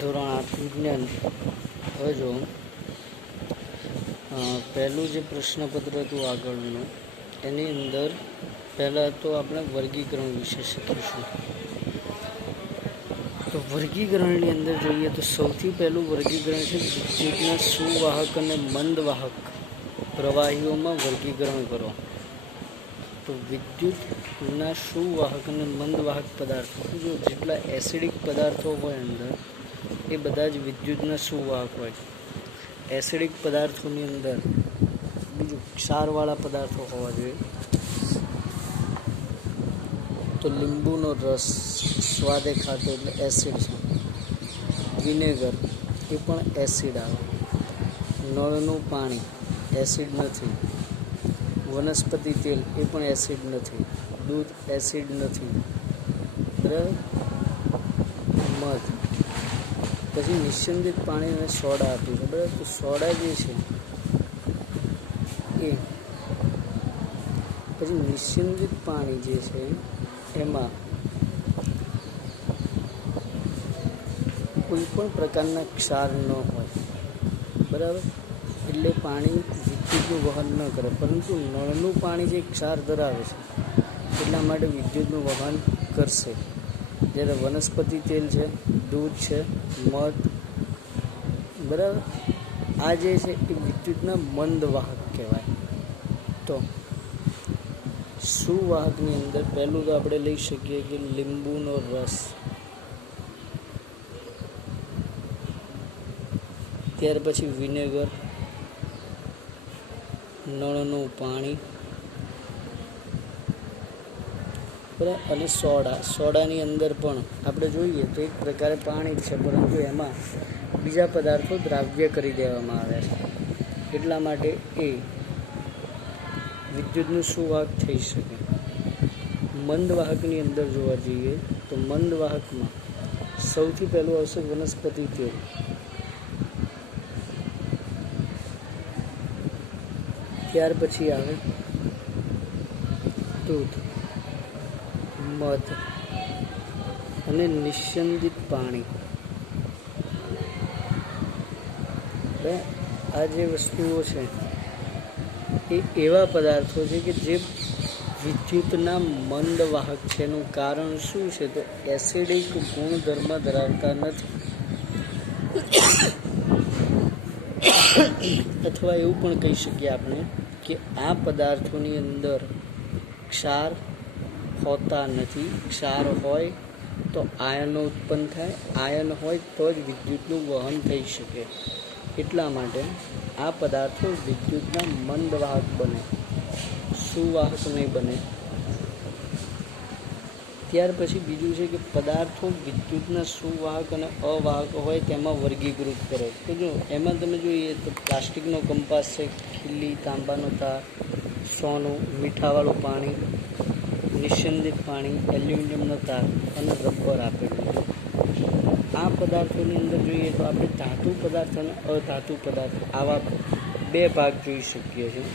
ધોરણ 8 વિજ્ઞાન. હવે જો પહેલું જે પ્રશ્નપત્ર હતું આગળનું, એની અંદર પહેલાં તો આપણે વર્ગીકરણ વિશે શીખીશું. તો વર્ગીકરણની અંદર જોઈએ તો સૌથી પહેલું વર્ગીકરણ છે વિદ્યુતના સુવાહક અને મંદવાહક પ્રવાહીઓમાં વર્ગીકરણ કરો. તો વિદ્યુતના સુવાહક અને મંદવાહક પદાર્થો, જો જેટલા એસિડિક પદાર્થો હોય અંદર એ બધા જ વિદ્યુતના સુવાહક હોય. એસિડિક પદાર્થોની અંદર બીજું ક્ષારવાળા પદાર્થો હોવા જોઈએ. તો લીંબુનો રસ સ્વાદે ખાતો એટલે એસિડ છે. વિનેગર એ પણ એસિડ આવે. નળનું પાણી એસિડ નથી. વનસ્પતિ તેલ એ પણ એસિડ નથી. દૂધ એસિડ નથી. બરાબર. મધ, પછી નિસ્યંદિત પાણી અને સોડા આપ્યું છે. બરાબર. તો સોડા જે છે એ પછી નિસ્યંદિત પાણી જે છે એમાં કોઈ પણ પ્રકારના ક્ષાર ન હોય. બરાબર. એટલે પાણી વિદ્યુતનું વહન ન કરે, પરંતુ નળનું પાણી જે ક્ષાર ધરાવે છે એટલા માટે વિદ્યુતનું વહન કરશે. જ્યારે વનસ્પતિ તેલ છે, દૂધ છે, મધ, બરાબર, આ જે છે એ વિદ્યુતના મંદવાહક કહેવાય. તો સુવાહકની અંદર પહેલું તો આપણે લઈ શકીએ કે લીંબુનો રસ, ત્યાર પછી વિનેગર, નળનું પાણી, બરાબર, અને સોડાની અંદર પણ આપણે જોઈએ તો એક પ્રકારે પાણી જ છે, પરંતુ એમાં બીજા પદાર્થો દ્રાવ્ય કરી દેવામાં આવ્યા છે. એટલા માટે એ વિદ્યુતનું સુવાહક થઈ શકે. મંદવાહકની અંદર જોવા જઈએ તો મંદવાહકમાં સૌથી પહેલું આવશે વનસ્પતિ તેલ. ત્યાર પછી આવે દૂધ, મધ અને નિસ્યંદિત પાણી. આ જે વસ્તુઓ છે એ એવા પદાર્થો છે કે જે વિદ્યુતના મંદવાહક છે. એનું કારણ શું છે? તો એસિડિક ગુણધર્મ ધરાવતા નથી. અથવા એવું પણ કહી શકીએ આપણે કે આ પદાર્થોની અંદર ક્ષાર હોતા નથી. ક્ષાર હોય તો આયનો ઉત્પન્ન થાય. આયન હોય તો જ વિદ્યુતનું વહન થઈ શકે. એટલા માટે આ પદાર્થો વિદ્યુતના મંદવાહક બને, સુવાહક નહીં બને. ત્યાર પછી બીજું છે કે પદાર્થો વિદ્યુતના સુવાહક અને અવાહક હોય તેમાં વર્ગીકૃત કરો. તો જો એમાં તમે જોઈએ તો પ્લાસ્ટિકનો કંપાસ છે, ખીલી, તાંબાનો તાર, સોનું, મીઠાવાળું પાણી, નિસ્યંદિત પાણી, એલ્યુમિનિયમનો તાર અને રબર આપેલું છે. આ પદાર્થોની અંદર જોઈએ તો આપણે ધાતુ પદાર્થ અને અધાતુ પદાર્થ આવા બે ભાગ જોઈ શકીએ છીએ.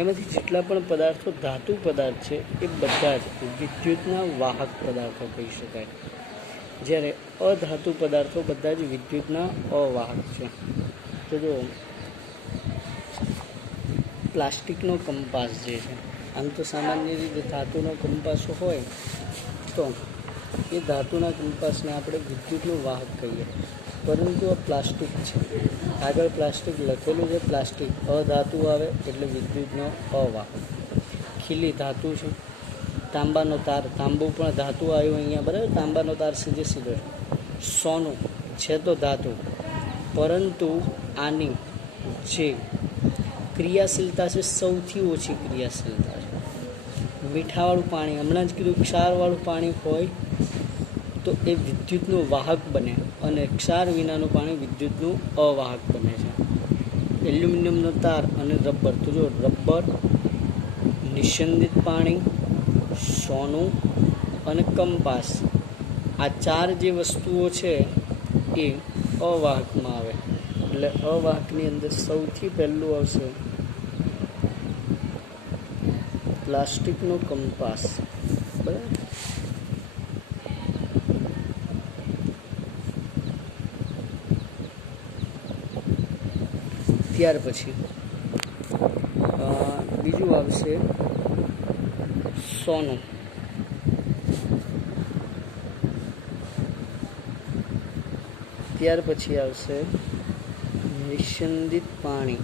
એમાંથી જેટલા પણ પદાર્થો ધાતુ પદાર્થ છે એ બધા જ વિદ્યુતના વાહક પદાર્થો કહી શકાય, જ્યારે અધાતુ પદાર્થો બધા જ વિદ્યુતના અવાહક છે. તો જો પ્લાસ્ટિકનો કંપાસ જે છે, આમ તો સામાન્ય રીતે ધાતુનો કંપાસ હોય તો એ ધાતુના કંપાસને આપણે વિદ્યુતનું વાહક કહીએ, પરંતુ આ પ્લાસ્ટિક છે. આગળ પ્લાસ્ટિક લખેલું છે, પ્લાસ્ટિક અધાતુ આવે એટલે વિદ્યુતનો અવાહક. ખીલી ધાતુ છે. તાંબાનો તાર, તાંબુ પણ ધાતુ આવ્યું અહીંયા, બરાબર. તાંબાનો તાર સીધે સીધો છે. સોનું છે તો ધાતુ, પરંતુ આની જે ક્રિયાશીલતા છે સૌથી ઓછી ક્રિયાશીલતા છે. મીઠાવાળું પાણી, હમણાં જ કીધું ક્ષારવાળું પાણી હોય તો એ વિદ્યુતનું વાહક બને, અને ક્ષાર વિનાનું પાણી વિદ્યુતનું અવાહક બને છે. એલ્યુમિનિયમનો તાર અને રબર, તો જો રબર, નિસ્યંદિત પાણી, સોનું અને કંપાસ, આ ચાર જે વસ્તુઓ છે એ અવાહકમાં આવે. એટલે અવાહકની અંદર સૌથી પહેલું આવશે પ્લાસ્ટિકનો કંપાસ. બરાબર. ત્યાર પછી બીજું આવશે સોનું. ત્યાર પછી આવશે નિસ્યંદિત પાણી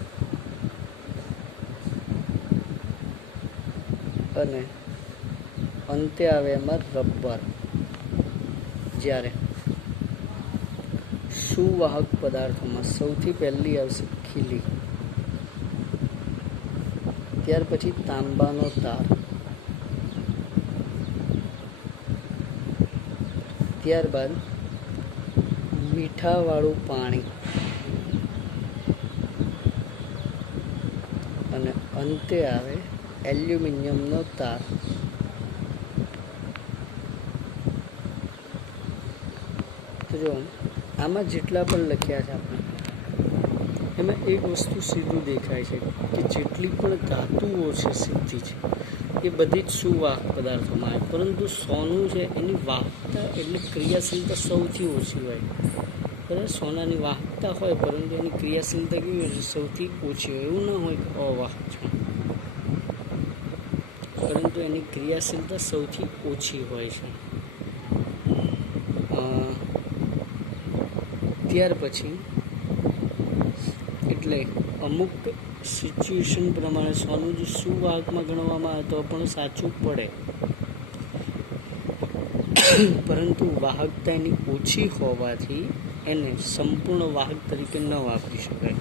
અને અંતે આવે એમાં રબર. જ્યારે સુવાહક પદાર્થોમાં સૌથી પહેલી આવશે ખીલી, ત્યાર પછી તાંબાનો તાર, ત્યારબાદ મીઠાવાળું પાણી અને અંતે આવે એલ્યુમિનિયમનો તાર. તો જો આમાં જેટલા પણ લખ્યા છે આપણે, એમાં એક વસ્તુ સીધું દેખાય છે કે જેટલી પણ ધાતુઓ છે સીધી છે એ બધી જ સુવાહક પદાર્થોમાં આવે, પરંતુ સોનું છે એની વાહકતા એટલે ક્રિયાશીલતા સૌથી ઓછી હોય. બરાબર, સોનાની વાહકતા હોય પરંતુ એની ક્રિયાશીલતા કેવી હોય છે? સૌથી ઓછી હોય. એવું ના હોય કે અવાહક છે, પરંતુ એની ક્રિયાશીલતા સૌથી ઓછી હોય છે. ત્યાર પછી એટલે અમુક સિચ્યુએશન પ્રમાણે સોનું જો સુવાહકમાં ગણવામાં આવે તો પણ સાચું પડે, પરંતુ વાહકતા એની ઓછી હોવાથી એને સંપૂર્ણ વાહક તરીકે ન વાપરી શકાય.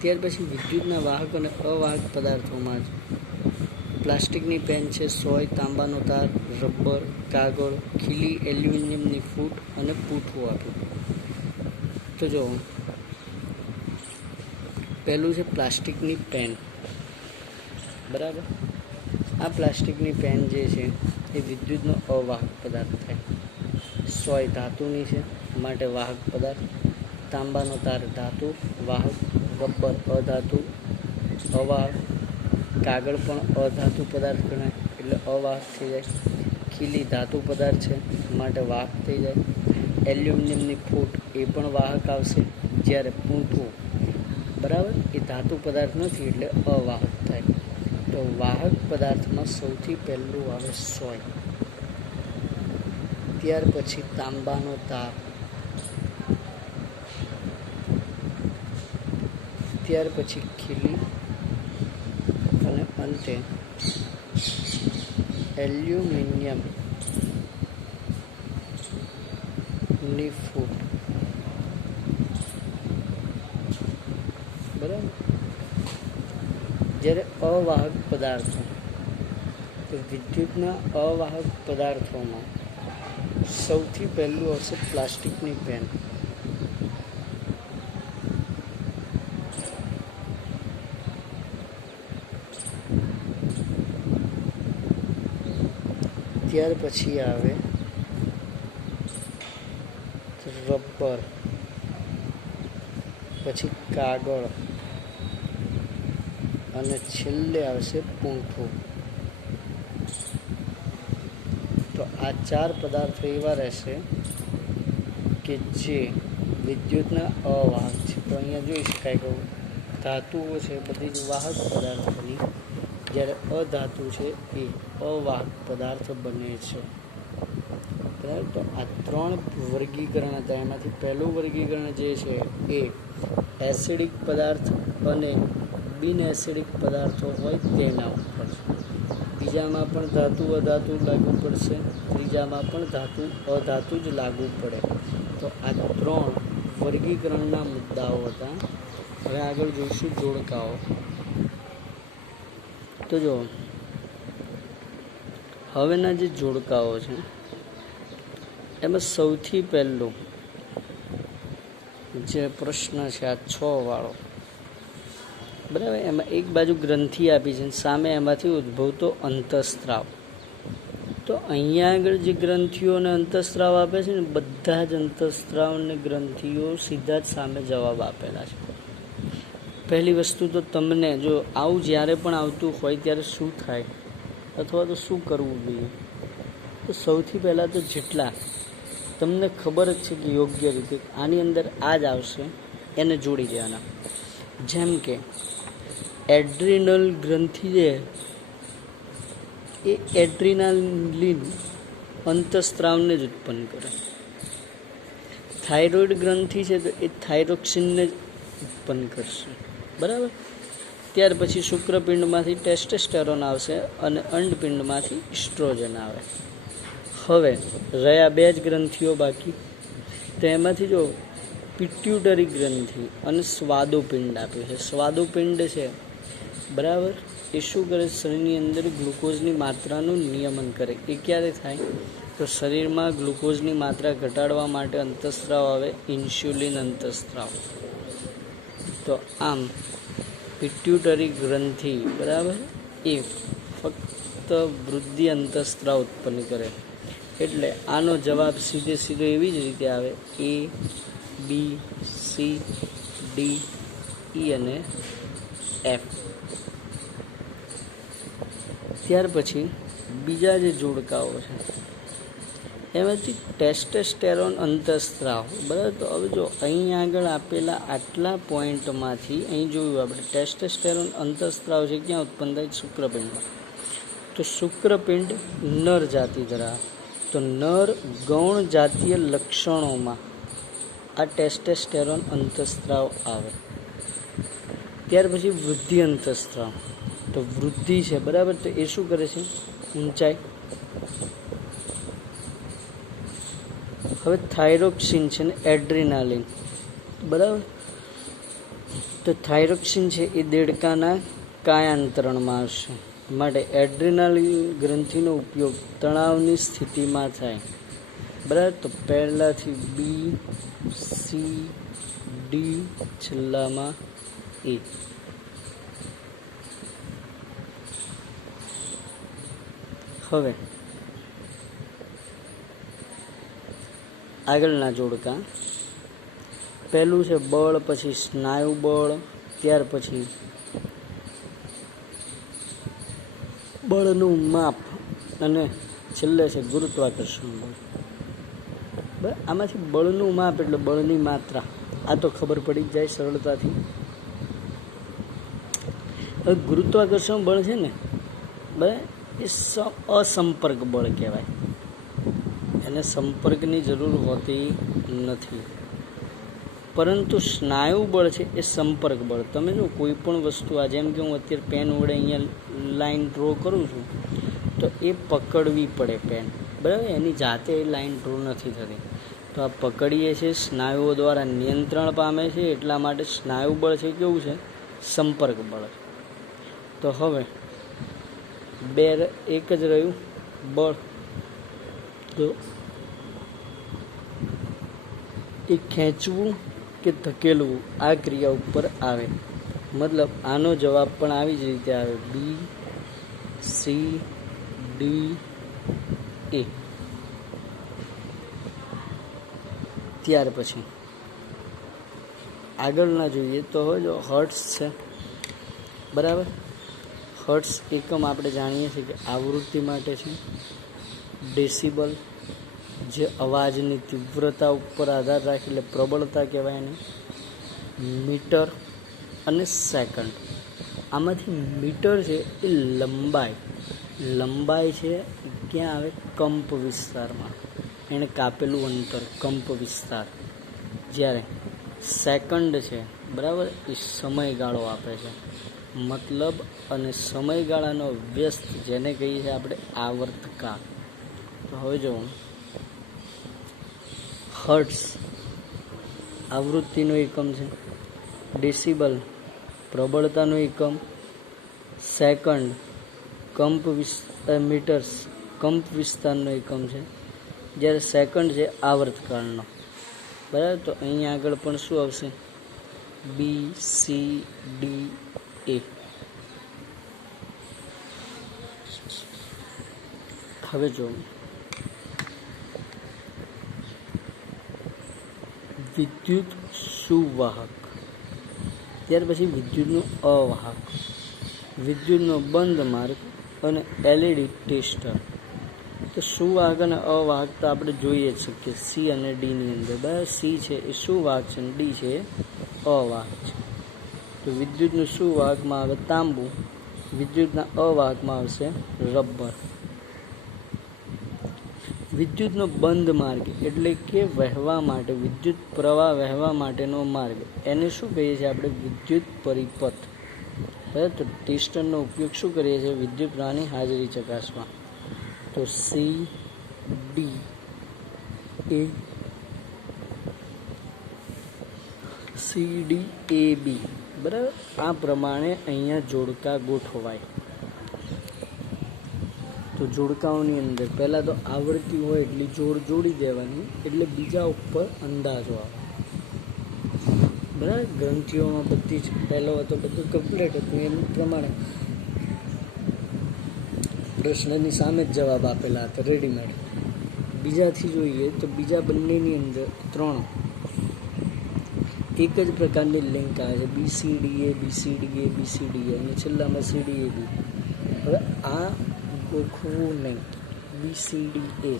ત્યાર પછી વિદ્યુતના વાહક અને અવાહક પદાર્થોમાં જ પ્લાસ્ટિકની પેન છે, સોય, તાંબાનો તાર, રબર, કાગળ, ખીલી, એલ્યુમિનિયમની ફૂટ અને પૂઠું આપ્યું. તો જો પહેલું છે પ્લાસ્ટિકની પેન. બરાબર, આ પ્લાસ્ટિકની પેન જે છે એ વિદ્યુતનો અવાહક પદાર્થ થાય. સોય ધાતુની છે માટે વાહક પદાર્થ, તાંબાનો તાર ધાતુ વાહક, રબર અધાતુ અવાહક, કાગળ પણ અધાતુ પદાર્થ ગણાય એટલે અવાહક થઈ જાય, ખીલી ધાતુ પદાર્થ છે માટે વાહક થઈ જાય, એલ્યુમિનિયમની ફૂટ એ પણ વાહક આવશે, જ્યારે પૂંઠું બરાબર એ ધાતુ પદાર્થ નથી એટલે અવાહક થાય. તો વાહક પદાર્થમાં સૌથી પહેલું આવે સોય, ત્યાર પછી તાંબાનો તાર, ત્યાર પછી ખીલી અને અંતે એલ્યુમિનિયમની ફૂટ. બરાબર, જ્યારે અવાહક પદાર્થો, તો વિદ્યુતના અવાહક પદાર્થોમાં સૌથી પહેલું આવશે પ્લાસ્ટિકની પેન, ત્યાર પછી આવે રબર, પછી કાગળ અને છેલ્લે આવશે પૂંઠું. તો આ ચાર પદાર્થો એવા રહેશે કે જે વિદ્યુતના અવાહક છે. તો અહીંયા જોઈ શકાય કે ધાતુઓ છે બધી જ વાહક પદાર્થ બની, જ્યારે અધાતુ છે એ અવાહક પદાર્થ બને છે. બરાબર, તો આ ત્રણ વર્ગીકરણ હતા. એમાંથી પહેલું વર્ગીકરણ જે છે એ એસિડિક પદાર્થ અને બિન એસિડિક પદાર્થો હોય તેના ઉપર. બીજામાં પણ ધાતુ અધાતુ લાગુ પડશે, ત્રીજામાં પણ ધાતુ અધાતુ જ લાગુ પડે. તો આ ત્રણ વર્ગીકરણના મુદ્દાઓ હતા. હવે આગળ જોઈશું જોડકાઓ. તો જો હવેના જે જોડકાઓ છે એમાં સૌથી પહેલું જે પ્રશ્ન છે આ 6 વાળો, બરાબર, એમાં એક બાજુ ગ્રંથિ આપી છે, સામે એમાંથી ઉદ્ભવતો અંતઃસ્ત્રાવ. તો અહીંયા આગળ જે ગ્રંથિઓ અને અંતઃસ્ત્રાવ આપે છે ને, બધા જ અંતઃસ્ત્રાવ અને ગ્રંથિઓ સીધા જ સામે જવાબ આપેલા છે. પહેલી વસ્તુ તો તમને જો આવું જ્યારે પણ આવતું હોય ત્યારે શું થાય અથવા તો શું કરવું જોઈએ, તો સૌથી પહેલાં તો જેટલા તમને ખબર જ છે કે યોગ્ય રીતે આની અંદર આ જ આવશે, એને જોડી દેવાના. જેમ કે એડ્રિનલ ગ્રંથિ છે એ એડ્રિનાલિન અંતઃસ્ત્રાવને જ ઉત્પન્ન કરે. થાઇરોઇડ ગ્રંથિ છે તો એ થાઇરોક્સિનને જ ઉત્પન્ન કરશે. બરાબર. ત્યાર પછી શુક્રપિંડમાંથી ટેસ્ટોસ્ટેરોન આવશે અને અંડપિંડમાંથી ઇસ્ટ્રોજન આવે. હવે રહ્યા બે જ ગ્રંથિઓ બાકી. તો એમાંથી જો પિટ્યુટરી ગ્રંથિ અને સ્વાદુપિંડ આપ્યું છે. સ્વાદુપિંડ છે બરાબર, એ શું કરે? શરીરની અંદર ગ્લુકોઝની માત્રાનું નિયમન કરે. એ ક્યારે થાય? તો શરીરમાં ગ્લુકોઝની માત્રા ઘટાડવા માટે અંતઃસ્ત્રાવ આવે, ઇન્સ્યુલિન અંતઃસ્ત્રાવ. તો આમ પિટ્યુટરી ગ્રંથિ બરાબર એ ફક્ત વૃદ્ધિ અંતઃસ્ત્રાવ ઉત્પન્ન કરે. એટલે આનો જવાબ સીધો એવી જ રીતે આવે, A, B, C, D, E અને F. ત્યાર પછી બીજા જે જોડકાઓ છે એમાંથી ટેસ્ટોસ્ટેરોન અંતઃસ્ત્રાવ. બરાબર. તો હવે જો અહીં આગળ આપેલા આટલા પોઈન્ટમાંથી અહીં જોયું આપણે ટેસ્ટોસ્ટેરોન અંતઃસ્ત્રાવ છે ક્યાં ઉત્પન્ન થાય? શુક્રપિંડમાં. તો શુક્રપિંડ નર જાતિ ધરાવે. તો નર ગૌણ જાતીય લક્ષણોમાં આ ટેસ્ટોસ્ટેરોન અંતઃસ્ત્રાવ આવે. ત્યાર પછી વૃદ્ધિ અંતઃસ્ત્રાવ. તો વૃદ્ધિ છે બરાબર, તો એ શું કરે છે? ઊંચાઈ. હવે થાઇરોક્સિન છે ને એડ્રિનાલિન બરાબર. તો થાઇરોક્સિન છે એ દેડકાના કાયાંતરણમાં આવશે. માટે એડ્રિનાલિન ગ્રંથિનો ઉપયોગ તણાવની સ્થિતિમાં થાય. બરાબર. તો પહેલાથી B, C, D, છેલ્લામાં E. હવે આગળના જોડકા. પહેલું છે બળ, પછી સ્નાયુ બળ, ત્યાર પછી બળનું માપ અને છેલ્લે છે ગુરુત્વાકર્ષણ બળ. બરાબર. આમાંથી બળનું માપ એટલે બળની માત્રા, આ તો ખબર પડી જ જાય સરળતાથી. હવે ગુરુત્વાકર્ષણ બળ છે ને બરાબર, એ અસંપર્ક બળ કહેવાય. એને સંપર્કની જરૂર હોતી નથી. પરંતુ સ્નાયુ બળ છે એ સંપર્ક બળ. તમે જો કોઈ પણ વસ્તુ, આ જેમ કે હું અત્યારે પેન વડે અહીંયા લાઈન ડ્રો કરું છું તો એ પકડવી પડે પેન, બરાબર. એની જાતે એ લાઈન ડ્રો નથી થતી. તો આ પકડીએ છીએ, સ્નાયુઓ દ્વારા નિયંત્રણ પામે છે. એટલા માટે સ્નાયુ બળ છે કેવું છે? સંપર્ક બળ. તો હવે એક જ રહ્યું બળ. તો એ ખેંચવું કે ધકેલવું આ ક્રિયા ઉપર આવે. મતલબ આનો જવાબ પણ આવી જ રીતે આવે, B, C, D, E. ત્યાર પછી આગળના જોઈએ તો હવે જો હર્ટ્સ છે બરાબર. હર્ટ્સ એકમ આપણે જાણીએ છીએ કે આવૃત્તિ માટે છે. ડેસિબલ જે અવાજની તીવ્રતા ઉપર આધાર રાખે એટલે પ્રબળતા કહેવાય એને. મીટર અને સેકન્ડ. આમાંથી મીટર છે એ લંબાઈ છે ક્યાં આવે? કંપ વિસ્તારમાં. એણે કાપેલું અંતર, કંપ વિસ્તાર. જ્યારે સેકન્ડ છે બરાબર એ સમયગાળો આપે છે. મતલબ અને સમયગાળાનો વ્યસ્ત જેને કહીએ છીએ આપણે આવર્તકાળ. તો હવે જો હર્ટ્સ આવૃત્તિનો એકમ છે, ડેસિબલ પ્રબળતાનો એકમ, સેકન્ડ મીટર્સ કંપ વિસ્તારનો એકમ છે. જ્યારે સેકન્ડ છે આવર્તકાળનો. બરાબર. તો અહીંયા આગળ પણ શું આવશે? B, C, D, A. હવે જો વિદ્યુત સુવાહક, ત્યાર પછી વિદ્યુતનું અવાહક, વિદ્યુતનો બંધ માર્ગ અને LED ટેસ્ટર. તો સુવાહક અને અવાહક તો આપણે જોઈએ જ કે સી અને ડીની અંદર. બરાબર, સી છે એ સુવાહક છે અને ડી છે એ અવાહક છે. તો વિદ્યુતનું સુવાહકમાં આવે તાંબુ, વિદ્યુતના અવાહકમાં આવશે રબર. વિદ્યુતનો બંધ માર્ગ એટલે કે વહેવા માટે, વિદ્યુત પ્રવાહ વહેવા માટેનો માર્ગ, એને શું કહીએ છીએ આપણે? વિદ્યુત પરિપથ. બરાબર, તો ટેસ્ટરનો ઉપયોગ શું કરીએ છીએ? વિદ્યુત પ્રવાહની હાજરી ચકાસવા. તો સી ડી એ બી. બરાબર, આ પ્રમાણે અહીંયા જોડકા ગોઠવાય. તો જોડકાઓની અંદર પહેલાં તો આવૃત્તિ હોય એટલી જોડી દેવાની, એટલે બીજા ઉપર અંદાજો આવે. બરાબર, ગ્રંથિઓમાં બધી જ પહેલો હતો બધું કમ્પ્લીટ હતું, એમ પ્રમાણે પ્રશ્નની સામે જ જવાબ આપેલા હતા રેડીમેડ. બીજાથી જોઈએ તો બીજા બંનેની અંદર 3 એક જ પ્રકારની લિંક આવે છે, BCDA અને છેલ્લામાં CDAB. હવે આ ગોખવું નહીં, BCDA,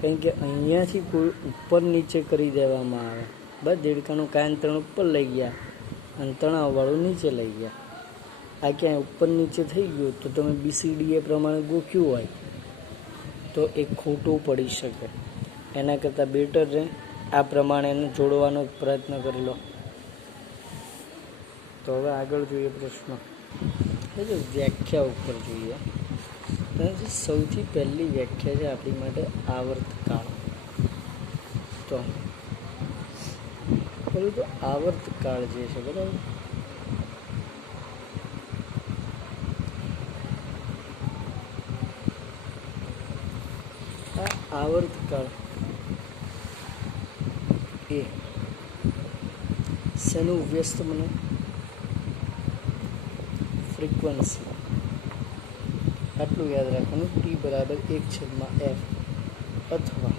કારણ કે અહીંયાથી કોઈ ઉપર નીચે કરી દેવામાં આવે. બસ દેડકાનું કાંતરણ ઉપર લઈ ગયા અને તણાવવાળું નીચે લઈ ગયા. આ ક્યાંય ઉપર નીચે થઈ ગયું તો તમે BCDA પ્રમાણે ગોખ્યું હોય તો એ ખોટું પડી શકે. એના કરતાં બેટર રહે આ પ્રમાણે એને જોડવાનો પ્રયત્ન કરી લો. તો હવે આગળ જોઈએ પ્રશ્ન. વ્યાખ્યા ઉપર જોઈએ. સૌથી પહેલી વ્યાખ્યા છે આપણી માટે આવર્તકાળ. તો પેલું તો આવર્તકાળ જે છે, બરાબર, આ આવર્તકાળ એ શેનું વ્યસ્ત બને? ફ્રીક્વન્સી. આટલું યાદ રાખવાનું, T બરાબર 1/f અથવા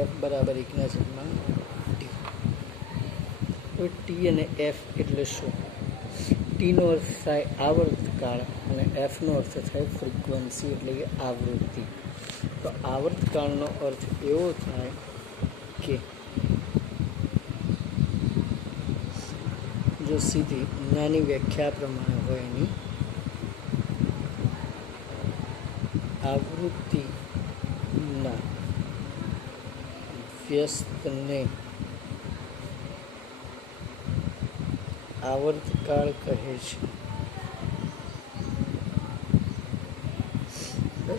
f બરાબર 1/t. હવે T અને f એટલે શું? Tનો અર્થ થાય આવર્તકાળ અને Fનો અર્થ થાય ફ્રીક્વન્સી એટલે કે આવૃત્તિ. તો આવર્તકાળનો અર્થ એવો થાય કે જો સીધી નાની વ્યાખ્યા પ્રમાણે હોય એની, આવૃત્તિના વ્યસ્તને આવર્તકાળ કહે છે.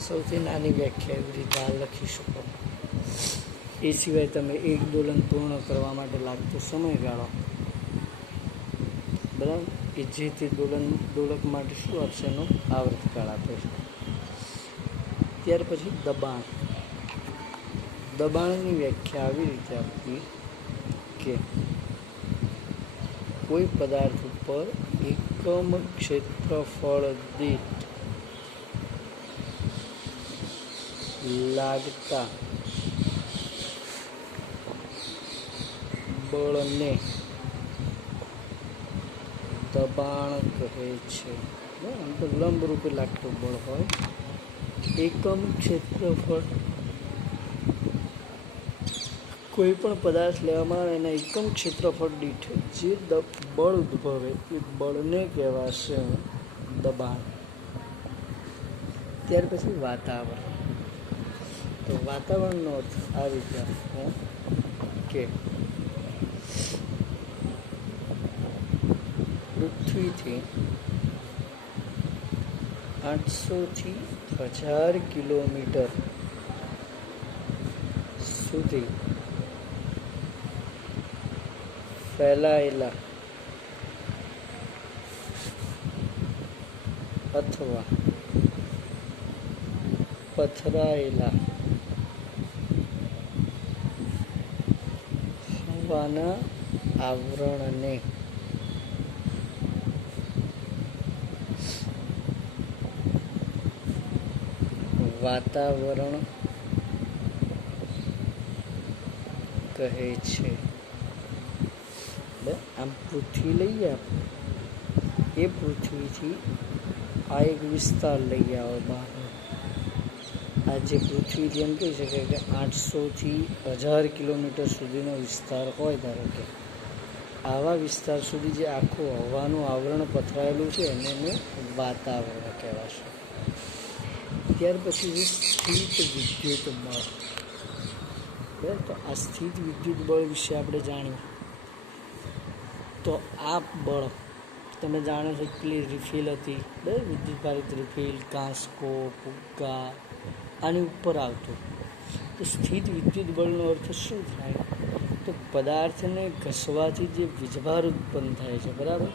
સૌથી નાની વ્યાખ્યા એવી રીતે આ લખી શકો. એ સિવાય તમે એક દોલન પૂર્ણ કરવા માટે લાગતો સમયગાળો, બરાબર, એ જે તે દોલક માટે શું આપશે? એનો આવર્તકાળ આપે છે. ત્યાર પછી દબાણ. દબાણની વ્યાખ્યા આવી રીતે આપવી કે કોઈ પદાર્થ ઉપર એકમ ક્ષેત્રફળ દીઠ લાગતા બળને દબાણ કહે છે. આમ તો લંબરૂપે લાગતું બળ હોય. એકમ ક્ષેત્રફળ, કોઈ પણ પદાર્થ લેવામાં આવે એના એકમ ક્ષેત્રફળ દીઠ જે બળ ઉદ્ભવે એ બળને કહેવાશે દબાણ. ત્યાર પછી વાતાવરણ. તો વાતાવરણનો અર્થ આ રીતે આપવો કે પૃથ્વીથી 800 થી 1000 કિલોમીટર સુધી ફેલાયેલા અથવા પથરાયેલા હવાના આવરણને વાતાવરણ કહે છે. આમ પૃથ્વી લઈએ આપણે, એ પૃથ્વીથી આ એક વિસ્તાર લઈ આવો બહાર. આ જે પૃથ્વીથી એમ કહી શકાય કે 800થી 1000 કિલોમીટર સુધીનો વિસ્તાર હોય, ધારો કે આવા વિસ્તાર સુધી જે આખું હવાનું આવરણ પથરાયેલું છે એને વાતાવરણ કહેવાશે. ત્યાર પછી છે સ્થિત વિદ્યુત બળ. બરાબર, તો આ સ્થિત વિદ્યુત બળ વિશે આપણે જાણીએ. તો આ બળ તમે જાણો છો, પેલી રિફિલ હતી, બરાબર, વિદ્યુત ભારિત રિફિલ, કાંસકો, ફુગ્ગા, આની ઉપર આવતું. તો સ્થિત વિદ્યુત બળનો અર્થ શું થાય? તો પદાર્થને ઘસવાથી જે વીજભાર ઉત્પન્ન થાય છે, બરાબર,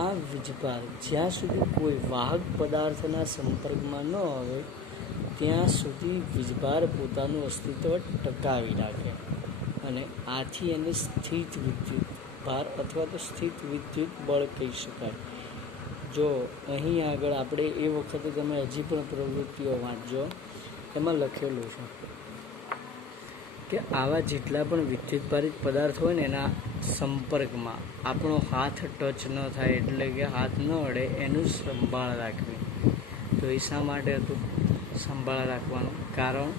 આ વીજભાર જ્યાં સુધી કોઈ વાહક પદાર્થના સંપર્કમાં ન આવે ત્યાં સુધી વીજભાર પોતાનું અસ્તિત્વ ટકાવી રાખે, અને આથી એને સ્થિત વિદ્યુત ભાર અથવા તો સ્થિત વિદ્યુત બળ કહી શકાય. જો અહીં આગળ આપણે એ વખતે તમે હજી પણ પ્રવૃત્તિઓ વાંચજો, એમાં લખેલું છે કે આવા જેટલા પણ વિદ્યુત ભારિત પદાર્થ હોય ને એના સંપર્કમાં આપણો હાથ ટચ ન થાય, એટલે કે હાથ ન અડે, એનું સંભાળ રાખવી. તો એ શા માટે હતું સંભાળ રાખવાનું? કારણ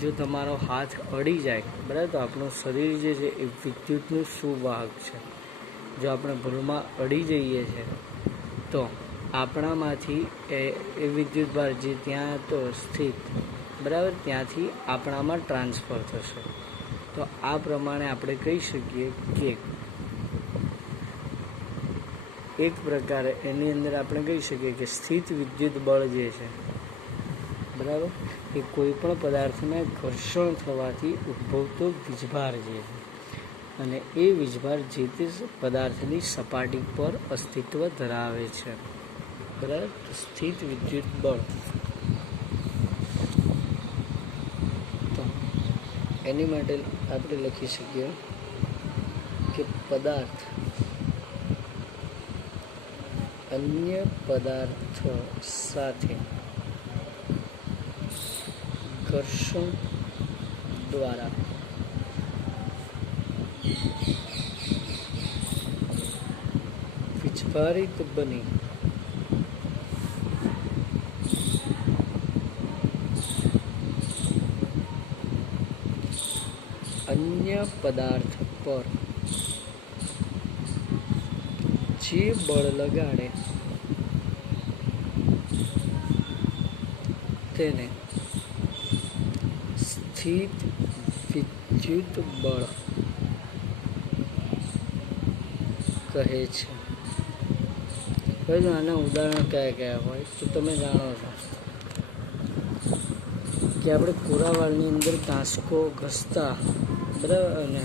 જો તમારો હાથ અડી જાય, બરાબર, તો આપણું શરીર જે છે એ વિદ્યુતનું સુવાહક છે. જો આપણે ભૂલમાં અડી જઈએ છીએ તો આપણામાંથી એ વિદ્યુત ભાર જે ત્યાં તો સ્થિત, બરાબર, ત્યાંથી આપણામાં ટ્રાન્સફર થશે. તો આ પ્રમાણે આપણે કહી શકીએ કે એક પ્રકારે એની અંદર આપણે કહી શકીએ કે સ્થિત વિદ્યુત બળ જે છે, બરાબર, એ કોઈ પણ પદાર્થને ઘર્ષણ થવાથી ઉદ્ભવતો વીજભાર જે છે, અને એ વીજભાર જે તે પદાર્થની સપાટી પર અસ્તિત્વ ધરાવે છે. બરાબર, સ્થિત વિદ્યુત બળ. તો એની માટે આપણે લખી શકીએ કે પદાર્થ અન્ય પદાર્થ સાથે ઘર્ષણ દ્વારા વીજભારિત બની અન્ય પદાર્થ પર જે બળ લગાડે તેને સ્થિત વિદ્યુત બળ કહે છે. આના ઉદાહરણ કયા કયા હોય તો તમે જાણો છો કે આપણે કોરાવાળની અંદર કાંસકો ઘસતા, બરાબર, અને